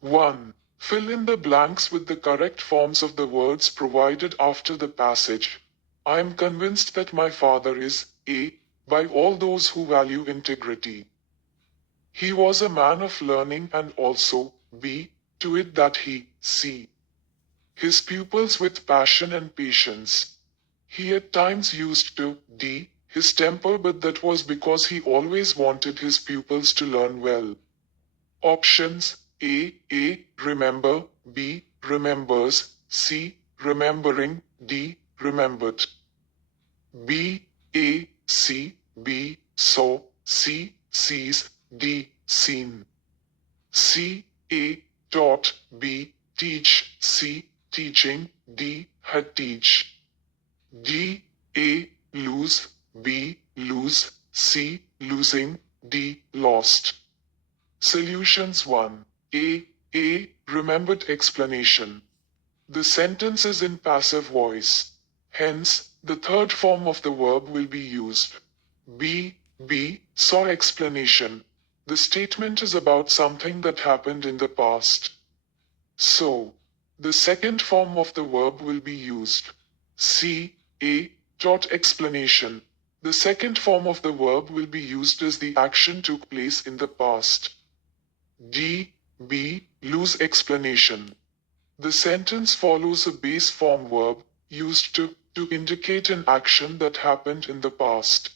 1. Fill in the blanks with the correct forms of the words provided after the passage. I am convinced that my father is A. By all those who value integrity. He was a man of learning and also B. To it that he C. His pupils with passion and patience. He at times used to D. His temper, but that was because he always wanted his pupils to learn well. Options A. Remember, B. Remembers, C. Remembering, D. Remembered. B. A. C. B. Saw, C. Sees, D. Seen. C. A. Taught, B. Teach, C. Teaching, D. Had teach. D. A. Lose, B. Lose, C. Losing, D. Lost. Solutions 1. A. Remembered explanation. The sentence is in passive voice. Hence, the third form of the verb will be used. B. Saw explanation. The statement is about something that happened in the past. So, the second form of the verb will be used. C. A. Taught explanation. The second form of the verb will be used as the action took place in the past. D. Lose explanation. The sentence follows a base form verb used to indicate an action that happened in the past.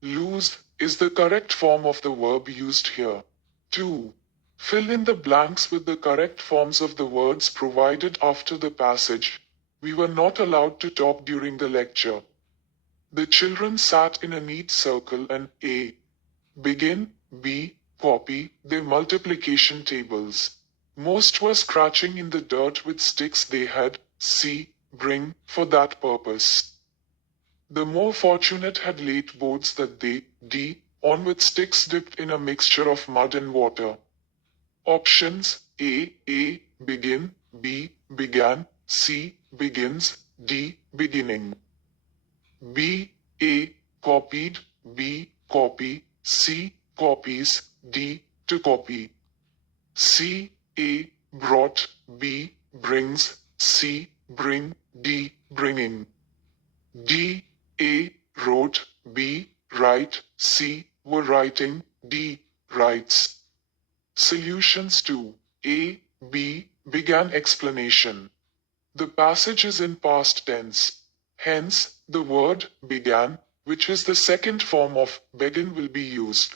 Lose is the correct form of the verb used here. 2. Fill in the blanks with the correct forms of the words provided after the passage. We were not allowed to talk during the lecture. The children sat in a neat circle and A. Begin, B. Copy their multiplication tables. Most were scratching in the dirt with sticks they had, C. Bring, for that purpose. The more fortunate had laid boards that they, D. On with sticks dipped in a mixture of mud and water. Options A. Begin, B. Began, C. Begins, D. Beginning. B. A. Copied, B. Copy, C. Copies, D. To copy. C. A. Brought, B. Brings, C. Bring, D. Bringing. D. A. Wrote, B. Write, C. Were writing, D. Writes. Solutions 2. A. B. Began explanation. The passage is in past tense. Hence, the word began, which is the second form of begin, will be used.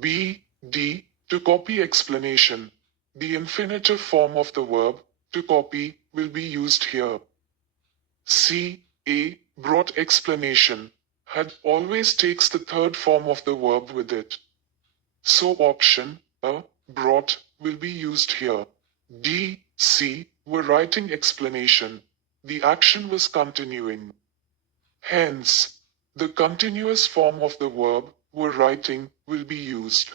B. D. To copy explanation. The infinitive form of the verb to copy will be used here. C. A. Brought explanation. Had always takes the third form of the verb with it. So option A. Brought will be used here. D. C. Were writing explanation. The action was continuing. Hence, the continuous form of the verb were writing will be used.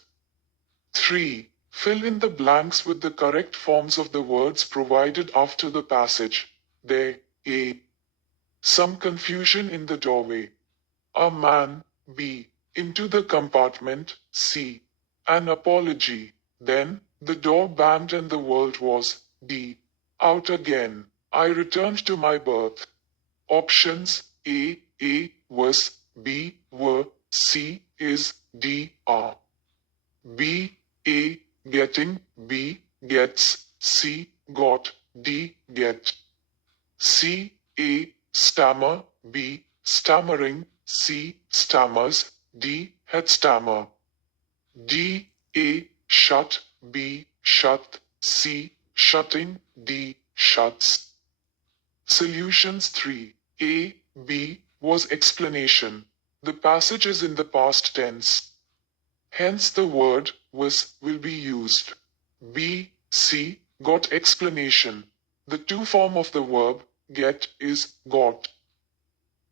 3. Fill in the blanks with the correct forms of the words provided after the passage. There, A. Some confusion in the doorway. A man, B. Into the compartment, C. An apology. Then, the door banged and the world was, D. Out again. I returned to my berth. Options A. Was, B. Were, C. Is, D. Are. B. A. Getting, B. Gets, C. Got, D. Get. C. A. Stammer, B. Stammering, C. Stammers, D. Had stammer. D. A. Shut, B. Shut, C. Shutting, D. Shuts. Solutions 3. A. B. Was explanation. The passage is in the past tense. Hence the word was will be used. B. C. Got explanation. The to form of the verb get is got,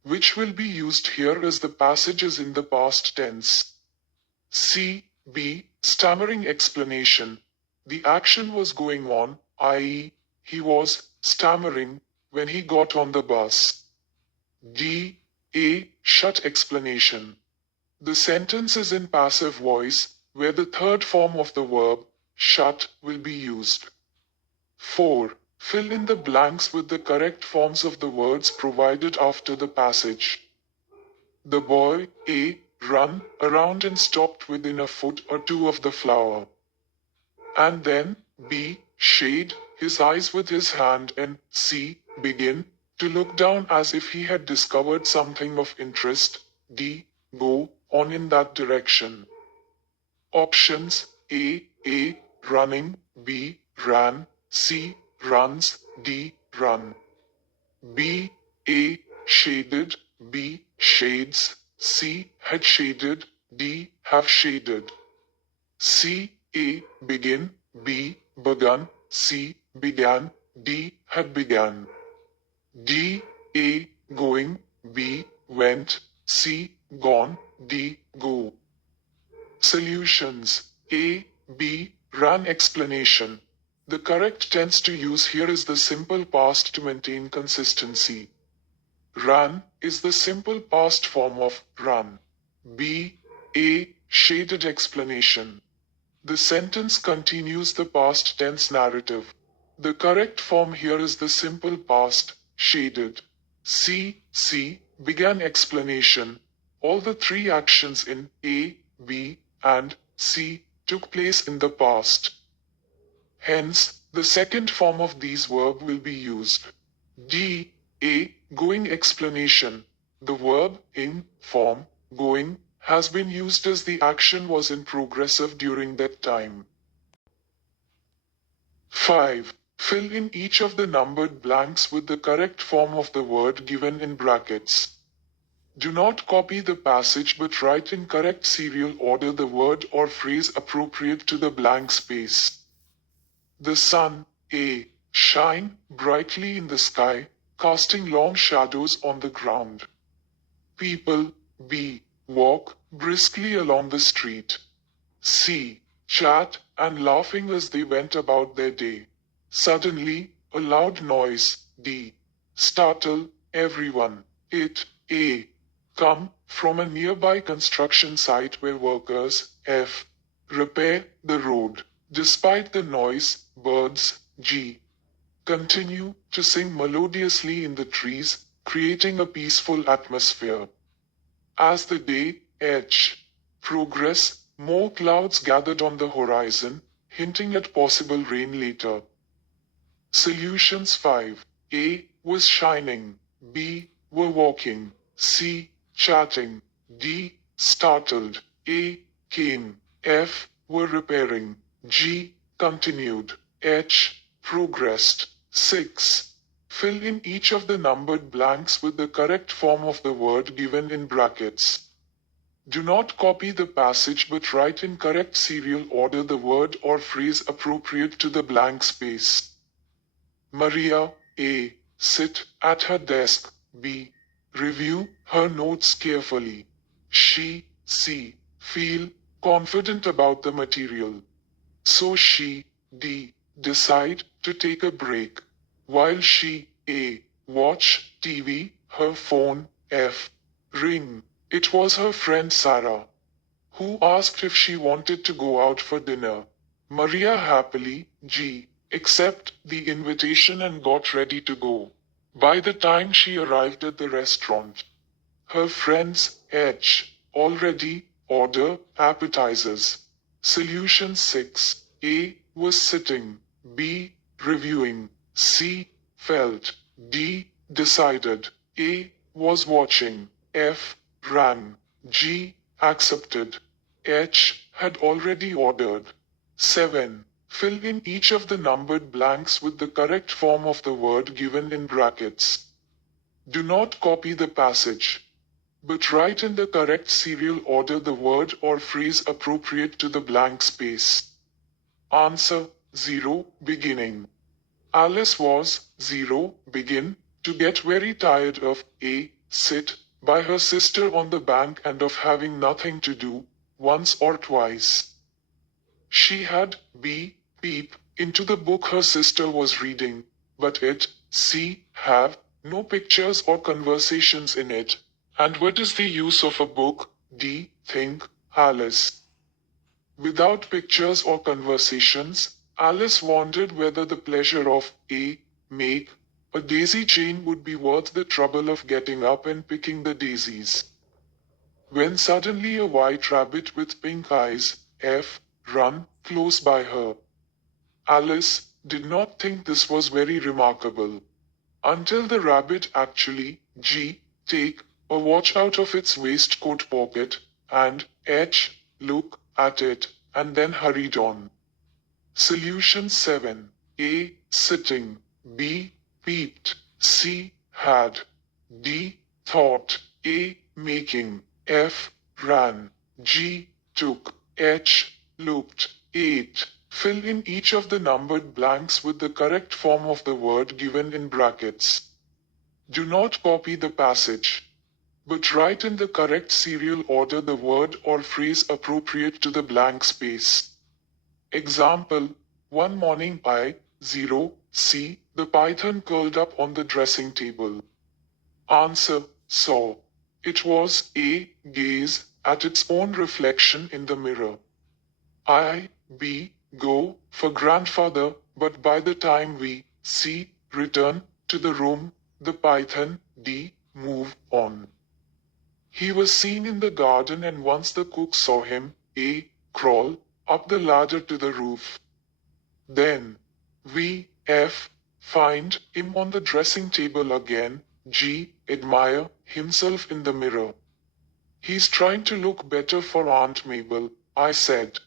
which will be used here as the passage is in the past tense. C. B. Stammering explanation. The action was going on, i.e., he was stammering when he got on the bus. D. A. Shut explanation. The sentence is in passive voice, where the third form of the verb shut will be used. 4. Fill in the blanks with the correct forms of the words provided after the passage. The boy, A, ran around and stopped within a foot or two of the flower. And then, B, shade his eyes with his hand, and C, begin to look down as if he had discovered something of interest. D, go on in that direction. Options: A, running, B, ran, C, runs, D, run. B, A, shaded, B, shades, C, had shaded, D, have shaded. C, A, begin, B, begun, C, began, D, had began. D, A, going, B, went, C, gone, D, go. Solutions: A, B, ran. Explanation. The correct tense to use here is the simple past to maintain consistency. Ran is the simple past form of run. B, A, shaded. Explanation. The sentence continues the past tense narrative. The correct form here is the simple past, shaded. C, began. Explanation. All the three actions in A, B, and C took place in the past. Hence, the second form of these verbs will be used. D, A, going. Explanation. The verb in form, going, has been used as the action was in progressive during that time. 5. Fill in each of the numbered blanks with the correct form of the word given in brackets. Do not copy the passage but write in correct serial order the word or phrase appropriate to the blank space. The sun, A, shine brightly in the sky, casting long shadows on the ground. People, B, walk briskly along the street. C, chat and laughing as they went about their day. Suddenly, a loud noise, D, startle everyone. It, A, come from a nearby construction site where workers, F, repair the road. Despite the noise, birds, G, continue to sing melodiously in the trees, creating a peaceful atmosphere. As the day, H, progressed, more clouds gathered on the horizon, hinting at possible rain later. Solutions 5. A, was shining. B, were walking. C, chatting. D, startled. A, came. F, were repairing. G, continued. H, progressed. 6. Fill in each of the numbered blanks with the correct form of the word given in brackets. Do not copy the passage but write in correct serial order the word or phrase appropriate to the blank space. Maria, A, sit at her desk. B, review her notes carefully. She, C, feel confident about the material. So she, D, decide to take a break. While she, A, watch TV, her phone, F, ring. It was her friend Sarah, who asked if she wanted to go out for dinner. Maria happily, G, accepted the invitation and got ready to go. By the time she arrived at the restaurant, her friends, H, already ordered appetizers. Solution 6. A, was sitting. B, reviewing. C, felt. D, decided. A, was watching. F, ran. G, accepted. H, had already ordered. 7. Fill in each of the numbered blanks with the correct form of the word given in brackets. Do not copy the passage, but write in the correct serial order the word or phrase appropriate to the blank space. Answer: 0, beginning. Alice was 0, begin, to get very tired of A, sit, by her sister on the bank and of having nothing to do, once or twice. She had B, peep, into the book her sister was reading, but it, C, have, no pictures or conversations in it. And what is the use of a book? D, think, Alice. Without pictures or conversations, Alice wondered whether the pleasure of A. Make a daisy chain would be worth the trouble of getting up and picking the daisies. When suddenly a white rabbit with pink eyes, F. ran close by her. Alice did not think this was very remarkable. Until the rabbit actually, G. take a watch out of its waistcoat pocket, and H. look at it, and then hurried on. Solution 7. A. Sitting. B. Peeped. C. Had. D. Thought. A. Making. F. Ran. G. Took. H. Looked. 8. Fill in each of the numbered blanks with the correct form of the word given in brackets. Do not copy the passage, but write in the correct serial order the word or phrase appropriate to the blank space. Example, one morning I.C. the python curled up on the dressing table. Answer, saw. It was A. Gaze at its own reflection in the mirror. I.B. Go for grandfather, but by the time we C. return to the room, the python D. move on. He was seen in the garden, and once the cook saw him, A. crawl up the ladder to the roof. Then, V. F. find him on the dressing table again, G. admire himself in the mirror. He's trying to look better for Aunt Mabel, I said.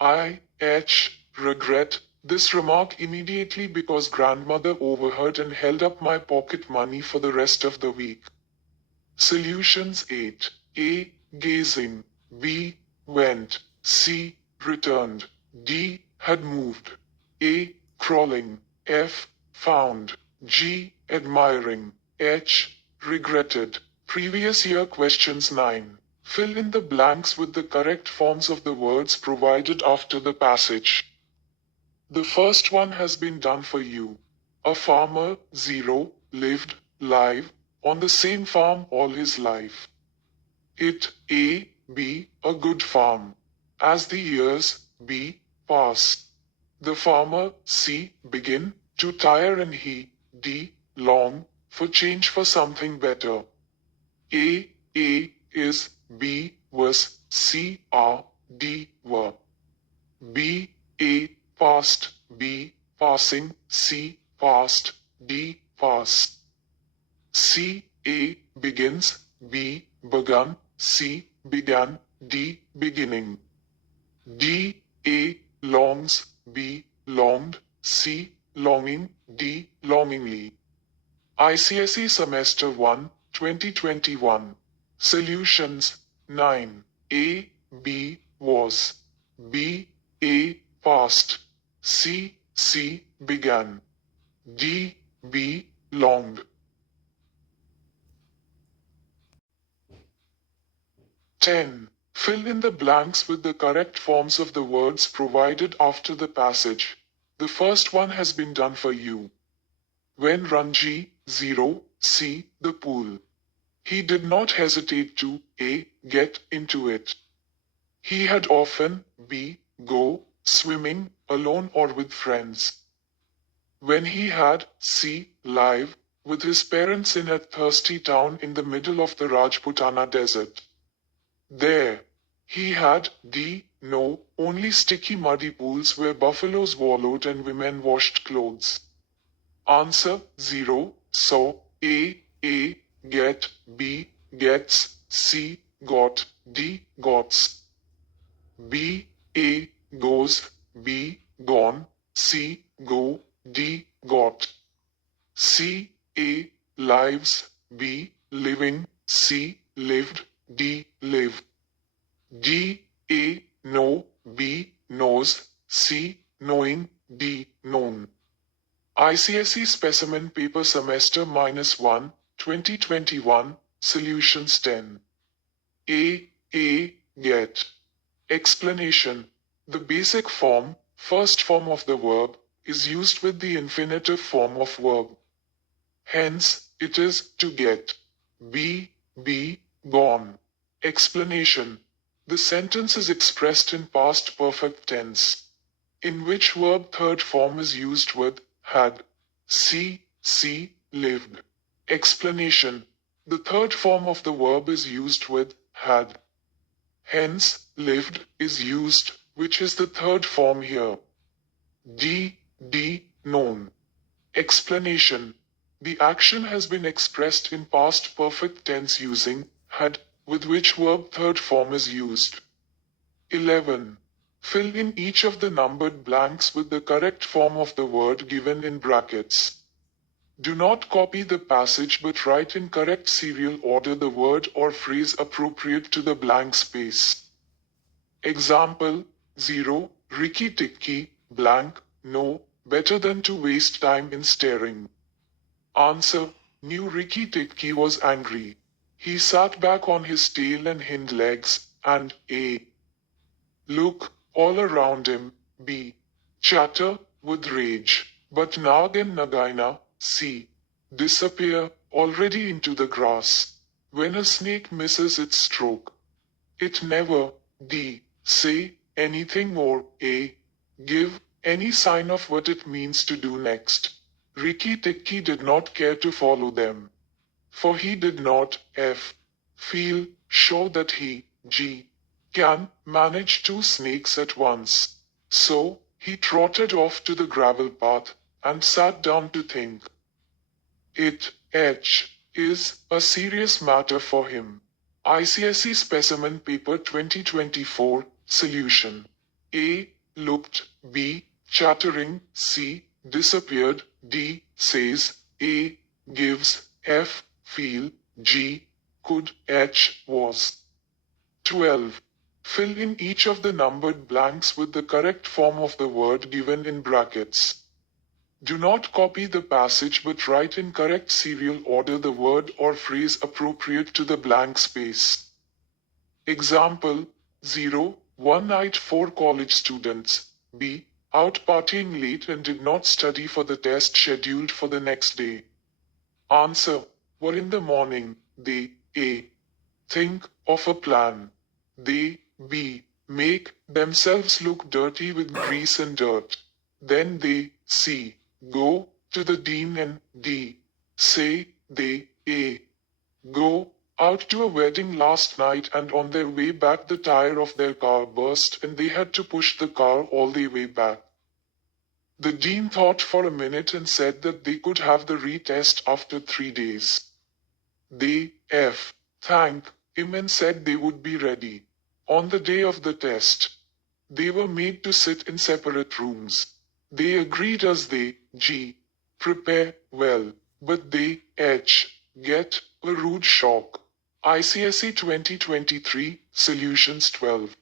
I. H. regret this remark immediately because grandmother overheard and held up my pocket money for the rest of the week. Solutions 8. A. Gazing. B. Went. C. Returned. D. Had moved. A. Crawling. F. Found. G. Admiring. H. Regretted. Previous year questions 9. Fill in the blanks with the correct forms of the words provided after the passage. The first one has been done for you. A farmer, 0, lived, live, on the same farm all his life. It, A, be, a good farm. As the years, B, pass. The farmer, C, begin, to tire, and he, D, long, for change for something better. A is, B was, C are, D were. B, A, past, B, passing, C, past, D, pass. C, A, begins, B, begun, C, began, D, beginning. D, A, longs, B, longed, C, longing, D, longingly. ICSE Semester 1, 2021. Solutions 9. A, B, was. B, A, past. C, began. D, B, longed. 10. Fill in the blanks with the correct forms of the words provided after the passage. The first one has been done for you. When Ranji, 0, see the pool, he did not hesitate to A. get into it. He had often B. go swimming alone or with friends. When he had C. live with his parents in a thirsty town in the middle of the Rajputana desert. There, he had D. no only sticky muddy pools where buffaloes wallowed and women washed clothes. Answer 0. So, A, get, B, gets, C, got, D, gots. B, A, goes, B, gone, C, go, D, got. C, A, lives, B, living, C, lived, D, live. D, A, know, B, knows, C, knowing, D, known. ICSE Specimen Paper Semester -1, 2021, Solutions 10. A, get. Explanation. The basic form, first form of the verb, is used with the infinitive form of verb. Hence, it is to get. Be, gone. Explanation. The sentence is expressed in past perfect tense, in which verb third form is used with had. See, lived. Explanation. The third form of the verb is used with had. Hence, lived is used, which is the third form here. Known. Explanation. The action has been expressed in past perfect tense using had, with which verb third form is used. 11. Fill in each of the numbered blanks with the correct form of the word given in brackets. Do not copy the passage but write in correct serial order the word or phrase appropriate to the blank space. Example 0. Rikki tikki, blank, no, better than to waste time in staring. Answer. Knew Rikki tikki was angry. He sat back on his tail and hind legs, and A. Look, all around him, B. Chatter, with rage. But Nag and Nagaina, C. Disappear, already into the grass. When a snake misses its stroke. It never, D. Say, anything or A. Give, any sign of what it means to do next. Rikki tikki did not care to follow them. For he did not, F. Feel sure that he, G. Can manage two snakes at once. So, he trotted off to the gravel path, and sat down to think. It, H, is a serious matter for him. ICSE Specimen Paper 2024, Solution. A. Looked, B. Chattering, C. Disappeared, D. Says, A. Gives, F. Feel, G. Could, H. Was. 12. Fill in each of the numbered blanks with the correct form of the word given in brackets. Do not copy the passage but write in correct serial order the word or phrase appropriate to the blank space. Example 0. One night 4 college students, B. Out partying late and did not study for the test scheduled for the next day. Answer. Were in the morning, they, A. Think of a plan. They, B. Make themselves look dirty with grease and dirt. Then they, C. Go to the dean and D. Say, they, A. Go out to a wedding last night and on their way back the tire of their car burst and they had to push the car all the way back. The dean thought for a minute and said that they could have the retest after 3 days. They, F. Thanked him and said they would be ready. On the day of the test, they were made to sit in separate rooms. They agreed as they, G. Prepare well, but they, H. Get a rude shock. ICSE 2023, Solutions 12.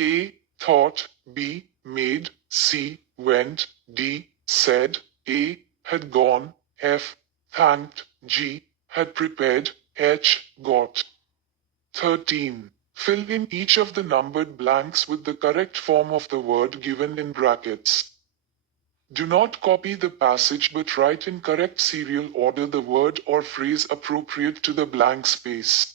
A. Thought, B. Made, C. Went, D. Said, A. Had gone, F. Thanked, G. Had prepared, H. Got. 13. Fill in each of the numbered blanks with the correct form of the word given in brackets. Do not copy the passage but write in correct serial order the word or phrase appropriate to the blank space.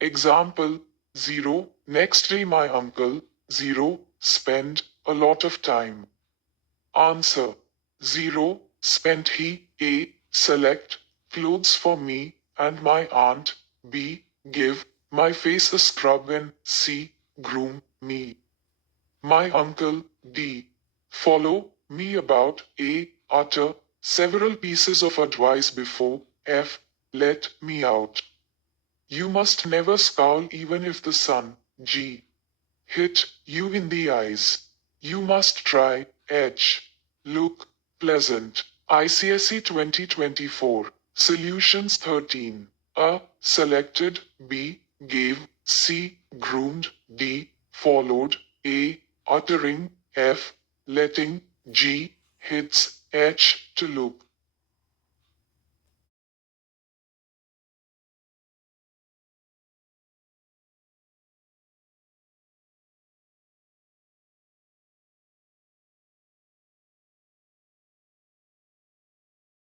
Example 0. Next day my uncle, 0. Spend a lot of time. Answer 0. Spent he, A. Select clothes for me and my aunt, B. Give my face a scrub and C. Groom me. My uncle, D. Follow me about, A. Utter several pieces of advice before, F. Let me out. You must never scowl even if the sun, G. Hit you in the eyes. You must try, H. Look pleasant. ICSE 2024, Solutions 13. A. Selected, B. Gave, C. Groomed, D. Followed, A. Uttering, F. Letting, G. Hits, H. To look.